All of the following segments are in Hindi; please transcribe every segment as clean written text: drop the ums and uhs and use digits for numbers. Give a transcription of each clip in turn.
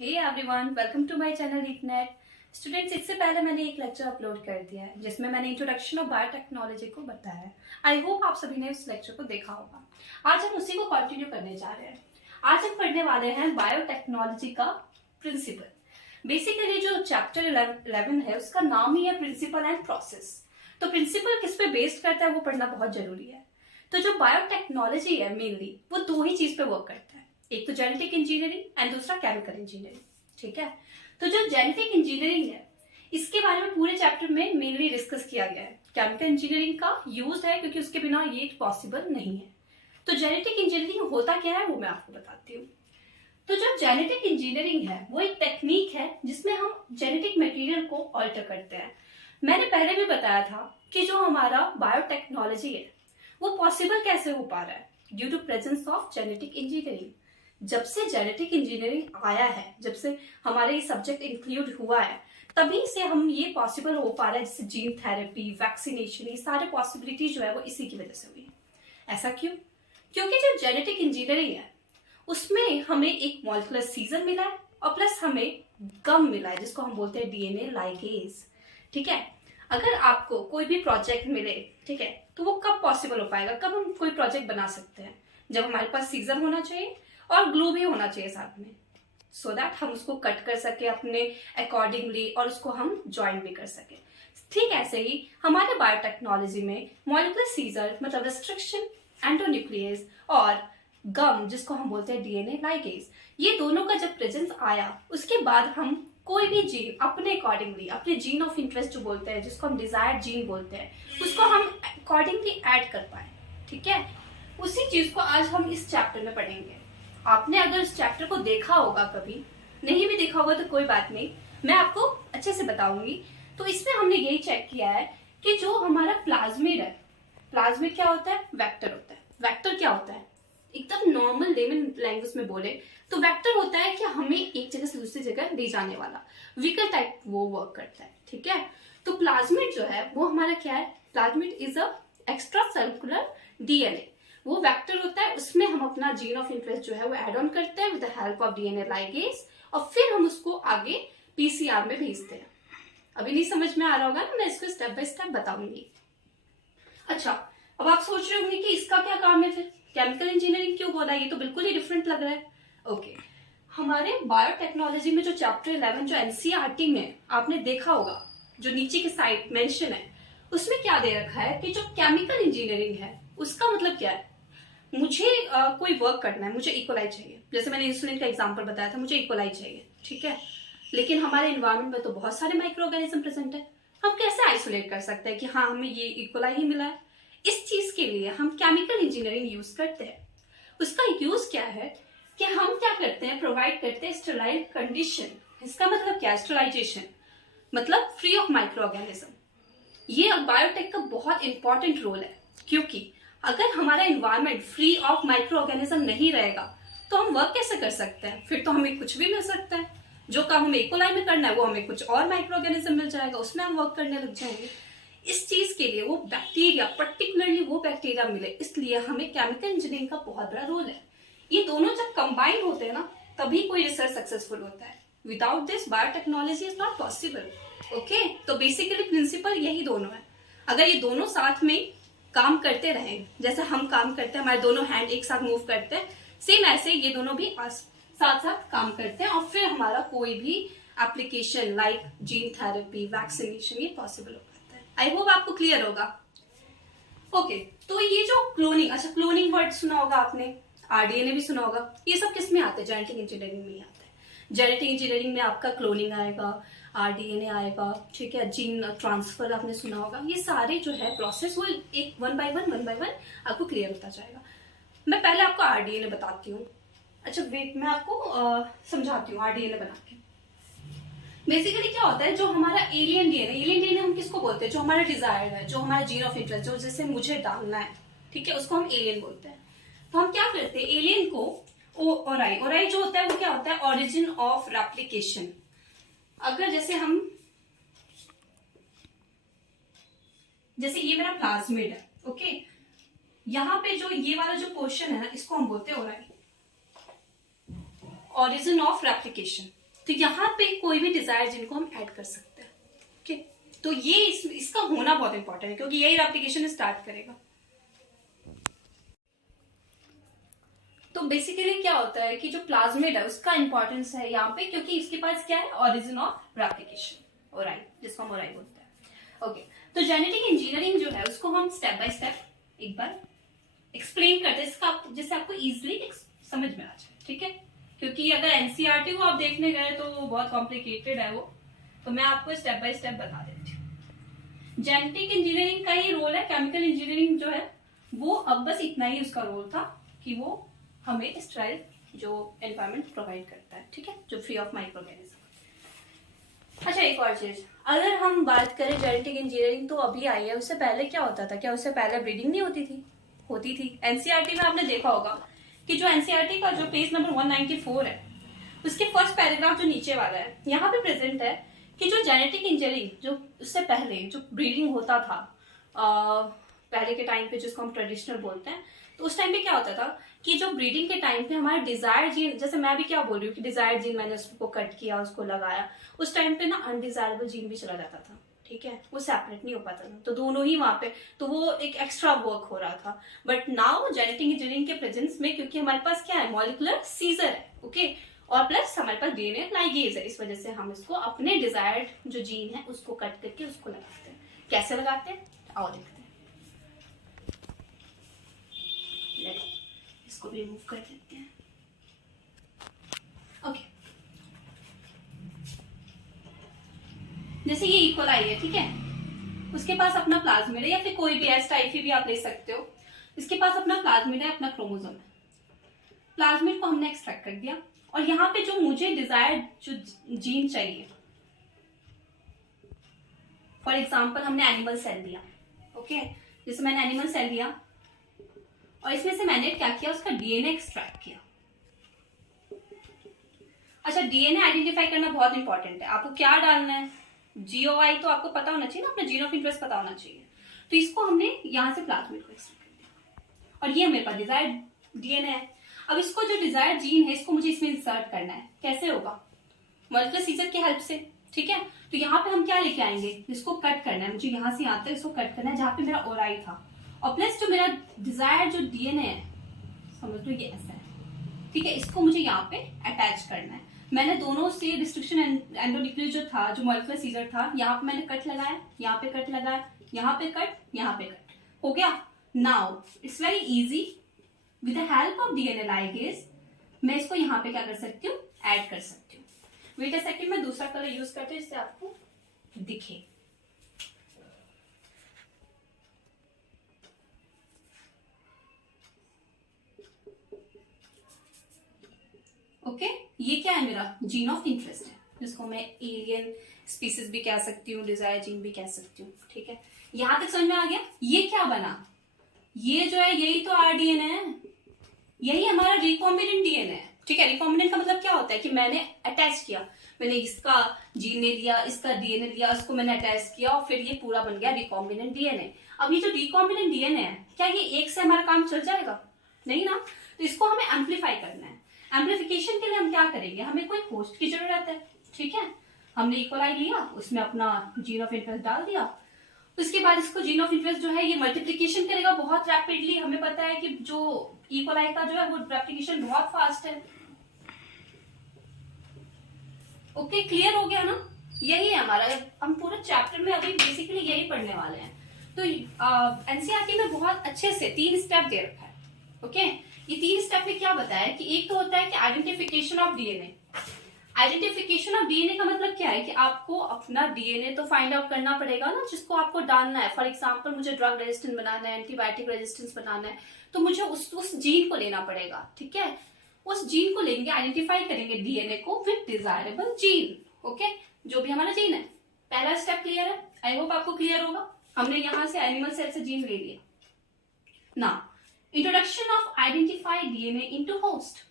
Hey everyone, welcome to my channel ईटनेट। स्टूडेंट्स, इससे पहले मैंने एक लेक्चर अपलोड कर दिया है जिसमें मैंने इंट्रोडक्शन ऑफ बायोटेक्नोलॉजी को बताया है। आई होप आप सभी ने उस लेक्चर को देखा होगा। आज हम उसी को कंटिन्यू करने जा रहे हैं। आज हम पढ़ने वाले हैं बायोटेक्नोलॉजी का प्रिंसिपल। बेसिकली जो चैप्टर 11 है उसका नाम ही है प्रिंसिपल एंड प्रोसेस। तो प्रिंसिपल किस पे बेस्ड करता है वो पढ़ना बहुत जरूरी है। तो जो बायोटेक्नोलॉजी है मेनली वो दो ही चीज पे वर्क करता है, एक तो जेनेटिक इंजीनियरिंग एंड दूसरा केमिकल इंजीनियरिंग। ठीक है, तो जो जेनेटिक इंजीनियरिंग है इसके बारे में पूरे चैप्टर में मेनली डिस्कस किया गया है। केमिकल इंजीनियरिंग का यूज है क्योंकि उसके बिना ये पॉसिबल नहीं है। तो जेनेटिक इंजीनियरिंग होता क्या है वो मैं आपको बताती हूँ। तो जो जेनेटिक इंजीनियरिंग है वो एक टेक्निक है जिसमें हम जेनेटिक मटेरियल को ऑल्टर करते हैं। मैंने पहले भी बताया था कि जो हमारा बायोटेक्नोलॉजी है वो पॉसिबल कैसे हो पा रहा है, due to presence of genetic engineering. जब से जेनेटिक इंजीनियरिंग आया है, जब से हमारे ये सब्जेक्ट इंक्लूड हुआ है, तभी से हम ये पॉसिबल हो पा रहा है। जैसे जीन थेरेपी, वैक्सीनेशन, ये सारे पॉसिबिलिटी जो है वो इसी की वजह से हुई है। ऐसा क्यों? क्योंकि जो जेनेटिक इंजीनियरिंग है उसमें हमें एक मॉलिक्यूलर सीजर मिला है और प्लस हमें गम मिला है जिसको हम बोलते हैं डीएनए लाइगेज। ठीक है, अगर आपको कोई भी प्रोजेक्ट मिले, ठीक है, तो वो कब पॉसिबल हो पाएगा, कब हम कोई प्रोजेक्ट बना सकते हैं? जब हमारे पास सीजर होना चाहिए और ग्लू भी होना चाहिए साथ में, सो दैट हम उसको कट कर सके अपने अकॉर्डिंगली और उसको हम ज्वाइन भी कर सके। ठीक ऐसे ही हमारे बायोटेक्नोलॉजी में मॉलिक्यूलर सीजर मतलब रिस्ट्रिक्शन, एंडोन्यूक्लियस और गम जिसको हम बोलते हैं डीएनए लाइगेज, ये दोनों का जब प्रेजेंस आया उसके बाद हम कोई भी जीन अपने अकॉर्डिंगली, अपने जीन ऑफ इंटरेस्ट जो बोलते हैं, जिसको हम डिजायर्ड जीन बोलते हैं, उसको हम अकॉर्डिंगली ऐड कर पाए। ठीक है, उसी चीज को आज हम इस चैप्टर में पढ़ेंगे। आपने अगर इस चैप्टर को देखा होगा, कभी नहीं भी देखा होगा तो कोई बात नहीं, मैं आपको अच्छे से बताऊंगी। तो इसमें हमने यही चेक किया है कि जो हमारा प्लाज्मिड है, प्लाज्मिड क्या होता है? वेक्टर होता है। वेक्टर क्या होता है? एकदम नॉर्मल लेमन लैंग्वेज में बोले तो वेक्टर होता है कि हमें एक जगह से दूसरी जगह ले जाने वाला व्हीकल टाइप वो वर्क करता है। ठीक है, तो प्लाज्मिड जो है वो हमारा क्या है? Plasmid is a extra circular DNA. वो वेक्टर होता है, उसमें हम अपना जीन ऑफ इंटरेस्ट जो है वो एड ऑन करते हैं with the help of DNA ligase और फिर हम उसको आगे पीसीआर में भेजते हैं। अभी नहीं समझ में आ रहा होगा ना, मैं इसको स्टेप बाय स्टेप बताऊंगी। अच्छा, अब आप सोच रहे होंगे कि इसका क्या काम है, फिर केमिकल इंजीनियरिंग क्यों बोला, ये तो बिल्कुल ही डिफरेंट लग रहा है। ओके, हमारे बायोटेक्नोलॉजी में जो चैप्टर 11 जो एनसीईआरटी में आपने देखा होगा, जो नीचे की साइड मेंशन है, उसमें क्या दे रखा है कि जो केमिकल इंजीनियरिंग है उसका मतलब क्या है? मुझे कोई वर्क करना है, मुझे इक्वलाई चाहिए। जैसे मैंने इंसुलिन का एग्जांपल बताया था, मुझे इक्वलाई चाहिए। ठीक है, लेकिन हमारे एनवायरमेंट में तो बहुत सारे माइक्रो ऑर्गेनिज्म प्रेजेंट है, हम कैसे आइसोलेट कर सकते हैं कि हाँ हमें ये इक्वलाई ही मिला है? इस चीज के लिए हम केमिकल इंजीनियरिंग यूज करते हैं। उसका यूज क्या है कि हम क्या करते हैं? प्रोवाइड करते हैं स्टेराइल कंडीशन। इसका मतलब क्या है? स्टेरिलाइजेशन मतलब फ्री ऑफ माइक्रो ऑर्गेनिज्म। ये बायोटेक का बहुत इंपॉर्टेंट रोल है, क्योंकि अगर हमारा environment free of micro organism नहीं रहेगा तो हम वर्क कैसे कर सकते हैं? फिर तो हमें कुछ भी मिल सकता है। जो काम हमें इक्वलाई में करना है वो हमें कुछ और माइक्रो ऑर्गेनिज्म मिल जाएगा, उसमें हम वर्क करने लग जाएंगे। इस चीज के लिए वो बैक्टीरिया, पर्टिकुलरली वो बैक्टीरिया मिले, इसलिए हमें केमिकल इंजीनियरिंग का बहुत बड़ा रोल है। ये दोनों जब कंबाइन होते हैं ना तभी कोई रिसर्च सक्सेसफुल होता है। Without this biotechnology is not possible. Okay, तो बेसिकली प्रिंसिपल यही दोनों है। अगर ये दोनों साथ में काम करते रहे, जैसे हम काम करते हैं, हमारे दोनों हैंड एक साथ मूव करते हैं, सेम ऐसे ये दोनों भी साथ साथ काम करते हैं और फिर हमारा कोई भी application like gene therapy, vaccination, ये पॉसिबल हो पाता है। आई होप आपको क्लियर होगा। ओके, तो ये जो क्लोनिंग, अच्छा क्लोनिंग वर्ड सुना होगा आपने, आरडीएनए भी सुना होगा, ये सब किस में आते हैं? जेनेटिक इंजीनियरिंग में ही आता है। जेनेटिक इंजीनियरिंग में आपका क्लोनिंग आएगा, आरडीएनए आएगा, ठीक है, जीन ट्रांसफर आपने सुना होगा। ये सारे जो है प्रोसेस वो एक वन बाय वन आपको क्लियर होता जाएगा। मैं पहले आपको आरडीएनए बताती हूँ। अच्छा वेट, मैं आपको समझाती हूँ आरडीएनए बना के। बेसिकली क्या होता है, जो हमारा एलियन डीएनए हम किसको बोलते हैं? जो हमारा डिजायर है, जो हमारा जीन ऑफ इंटरेस्ट, जो जैसे मुझे डालना है, ठीक है, उसको हम एलियन बोलते हैं। तो हम क्या करते हैं, एलियन को ओराई जो होता है वो क्या होता है? Origin of replication. अगर जैसे ये मेरा प्लाज्मिड है, ओके, यहाँ पे जो ये वाला जो पोर्शन है ना, इसको हम बोलते हैं ओराई, ऑरिजिन ऑफ रेप्लिकेशन। तो यहाँ पे कोई भी डिजायर जीन को हम ऐड कर सकते हैं। ओके, तो ये इसका होना बहुत इंपॉर्टेंट है क्योंकि यही रेप्लिकेशन स्टार्ट करेगा। तो बेसिकली क्या होता है कि जो प्लाज्मिड है उसका इंपॉर्टेंस है यहाँ पे, क्योंकि इसके पास क्या है, ओरिजिन ऑफ रेप्लिकेशन, ओराई, जिसको हम ओराई बोलते हैं। ओके, तो जेनेटिक इंजीनियरिंग जो है उसको हम स्टेप बाय स्टेप एक बार एक्सप्लेन करते हैं जिससे आपको इजिली समझ में आ जाए। ठीक है, क्योंकि अगर एनसीईआरटी को आप देखने गए तो बहुत कॉम्प्लिकेटेड है वो, तो मैं आपको स्टेप बाय स्टेप बता देती हूँ। जेनेटिक इंजीनियरिंग का ही रोल है, केमिकल इंजीनियरिंग जो है वो अब बस इतना ही उसका रोल था कि वो हमें स्टेराइल जो एनवायरनमेंट प्रोवाइड करता है। ठीक है, जो फ्री ऑफ माइक्रो ऑर्गेनिज्म। अच्छा, एक और चीज, अगर हम बात करें जेनेटिक इंजीनियरिंग तो अभी आई है, उससे पहले क्या होता था? क्या उससे पहले ब्रीडिंग नहीं होती थी? होती थी। एनसीईआरटी में आपने देखा होगा कि जो एनसीईआरटी का जो पेज नंबर 194 है उसके फर्स्ट पैराग्राफ जो नीचे वाला है, यहाँ पे प्रेजेंट है कि जो जेनेटिक इंजीनियरिंग जो उससे पहले जो ब्रीडिंग होता था पहले के टाइम पे, जिसको हम ट्रेडिशनल बोलते हैं, तो उस टाइम पे क्या होता था कि जो ब्रीडिंग के टाइम पे हमारा डिजायर जीन, जैसे मैं भी क्या बोल रही हूँ कि डिजायर जीन मैंने उसको कट किया, उसको लगाया, उस टाइम पे ना अनडिजायरेबल जीन भी चला जाता था। ठीक है, वो सेपरेट नहीं हो पाता था, तो दोनों ही वहां पे, तो वो एक एक्स्ट्रा वर्क हो रहा था। बट नाउ जेनेटिक इंजीनियरिंग के प्रेजेंस में, क्योंकि हमारे पास क्या है, मॉलिक्यूलर सीजर है, ओके, और प्लस हमारे पास डीएनए लाइगेज है, इस वजह से हम इसको अपने डिजायर्ड जो जीन है उसको कट करके उसको लगाते हैं। कैसे लगाते हैं आओ देखते हैं। इसको भी रिमूव कर देते हैं। ओके, जैसे ये इकोलाई है, ठीक है, उसके पास अपना प्लाज्मिड है, या फिर कोई भी एस टाइफी भी आप ले सकते हो, इसके पास अपना प्लाज्मिड है, अपना क्रोमोसोम है। प्लाज्मिड को हमने एक्सट्रैक्ट कर दिया, और यहाँ पे जो मुझे डिजायर्ड जो जीन चाहिए, फॉर एग्जाम्पल हमने एनिमल सेल लिया, ओके, जैसे मैंने एनिमल सेल लिया और इसमें से मैंने क्या किया, उसका डीएनए एक्सट्रैक्ट किया। अच्छा, डीएनए आइडेंटिफाई करना बहुत इंपॉर्टेंट है। आपको क्या डालना है, जीओआई तो आपको पता होना चाहिए ना, अपना जीन ऑफ इंटरेस्ट पता होना चाहिए। तो इसको हमने यहां से प्लाज्मिड को एक्सट्रैक्ट कर दिया, और ये मेरे पास डिजायर्ड डीएनए है। अब इसको जो डिजायर्ड जीन है इसको मुझे इसमें इंसर्ट करना है। कैसे होगा? मॉलिक्यूलर सीजर की हेल्प से। ठीक है, तो यहाँ पे हम क्या लेके आएंगे, इसको कट करना है मुझे, यहाँ से यहाँ तक इसको कट करना है जहां पे मेरा ओराई था, और प्लस जो मेरा डिजायर्ड जो डीएनए है, समझ लो ये ऐसा है, ठीक है, इसको मुझे यहाँ पे अटैच करना है। मैंने दोनों से रिस्ट्रिक्शन एंडोन्यूक्लियर जो था, जो मॉलिक्यूलर सीजर था, यहाँ पे मैंने कट लगाया, यहाँ पे कट लगाया, यहाँ पे कट, यहाँ पे कट, हो गया। Now it's very easy, with the help of DNA ligase मैं इसको यहाँ पे क्या कर सकती हूँ, ऐड कर सकती हूँ। वेट अ सेकंड, मैं दूसरा कलर यूज करती हूँ जिससे आपको दिखे। ओके, ये क्या है, मेरा जीन ऑफ इंटरेस्ट है, जिसको मैं एलियन स्पीसीज भी कह सकती हूँ, डिजायर जीन भी कह सकती हूँ। ठीक है, यहां तक समझ में आ गया। ये क्या बना, ये जो है यही तो आरडीएनए है, यही हमारा रिकॉम्बिनेंट डीएनए है। ठीक है, रिकॉम्बिनेंट का मतलब क्या होता है कि मैंने अटैच किया, मैंने इसका जीन ने लिया, इसका डीएनए लिया, उसको मैंने अटैच किया, और फिर ये पूरा बन गया रिकॉम्बिनेंट डीएनए। अब ये जो रिकॉम्बिनेंट डीएनए है, क्या ये एक से हमारा काम चल जाएगा? नहीं ना, तो इसको हमें एम्पलीफाई करना है। एम्पलीफिकेशन के लिए हम क्या करेंगे, हमें कोई होस्ट की जरूरत है। ठीक है, हमने इकोलाई लिया, उसमें अपना जीन ऑफ इंटरेस्ट डाल दिया, उसके बाद इसको जीन ऑफ इंटरेस्ट जो है ये मल्टीप्लिकेशन करेगा बहुत रैपिडली। हमें पता है कि जो इकोलाई का जो है वो रेप्लिकेशन बहुत फास्ट है। ओके, क्लियर हो गया ना? यही है हमारा, हम पूरे चैप्टर में अभी बेसिकली यही पढ़ने वाले हैं। तो एनसीईआरटी में बहुत अच्छे से 3 स्टेप दे रखा है। ओके, ये 3 स्टेप में क्या बताया कि एक तो होता है कि identification of DNA. Identification of DNA का मतलब क्या है कि आपको अपना डीएनए तो फाइंड आउट करना पड़ेगा ना, जिसको आपको डालना है। फॉर एग्जांपल मुझे ड्रग रेजिस्टेंस बनाना है, एंटीबायोटिक रेजिस्टेंस बनाना है, तो मुझे उस जीन को लेना पड़ेगा। ठीक है, उस जीन को लेंगे, आइडेंटिफाई करेंगे डीएनए को विद डिजायरेबल जीन। ओके, जो भी हमारा जीन है। पहला स्टेप क्लियर है? आई होप आपको क्लियर होगा। हमने यहां से एनिमल सेल से जीन ले लिया ना। Introduction of identified DNA into host.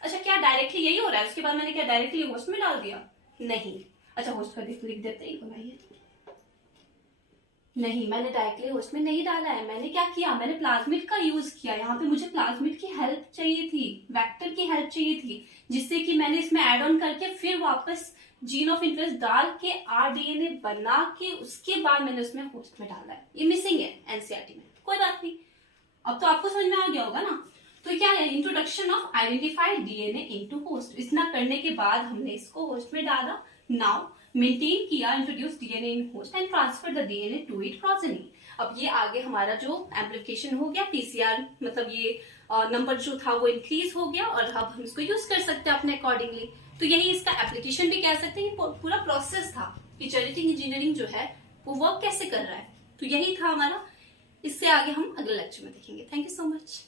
अच्छा, क्या डायरेक्टली यही हो रहा है? उसके बाद मैंने क्या डायरेक्टली होस्ट में डाल दिया? नहीं। अच्छा, होस्ट का लिख देते ही बनाइए। नहीं, मैंने डायरेक्टली होस्ट में नहीं डाला है। मैंने क्या किया, मैंने प्लाज्मिड का यूज किया। यहाँ पे मुझे प्लाज्मिड की हेल्प चाहिए थी, वेक्टर की हेल्प चाहिए थी, जिससे कि मैंने मैंने इसमें ऐड ऑन करके फिर वापस जीन ऑफ इंटरेस्ट डाल के आरडीएनए बना के उसके बाद मैंने उसमें होस्ट में डाला है। ये मिसिंग है एनसीईआरटी में, कोई बात नहीं, अब तो आपको समझ में आ गया होगा ना। तो क्या है, introduction of identified DNA into host. इतना करने के बाद हमने इसको होस्ट में डाला। नाउ मेंटेन किया, introduce DNA in host and transfer the DNA to it progeny. अब ये आगे हमारा जो एम्प्लीफिकेशन हो गया, पीसीआर मतलब ये नंबर जो था वो इंक्रीज हो गया और अब हम इसको यूज कर सकते हैं अपने अकॉर्डिंगली। तो यही इसका एप्लीकेशन भी कह सकते हैं, कि पूरा प्रोसेस था कि जेनेटिक इंजीनियरिंग जो है वो वर्क कैसे कर रहा है। तो यही था हमारा, इससे आगे हम अगले लेक्चर में देखेंगे। Thank you so much.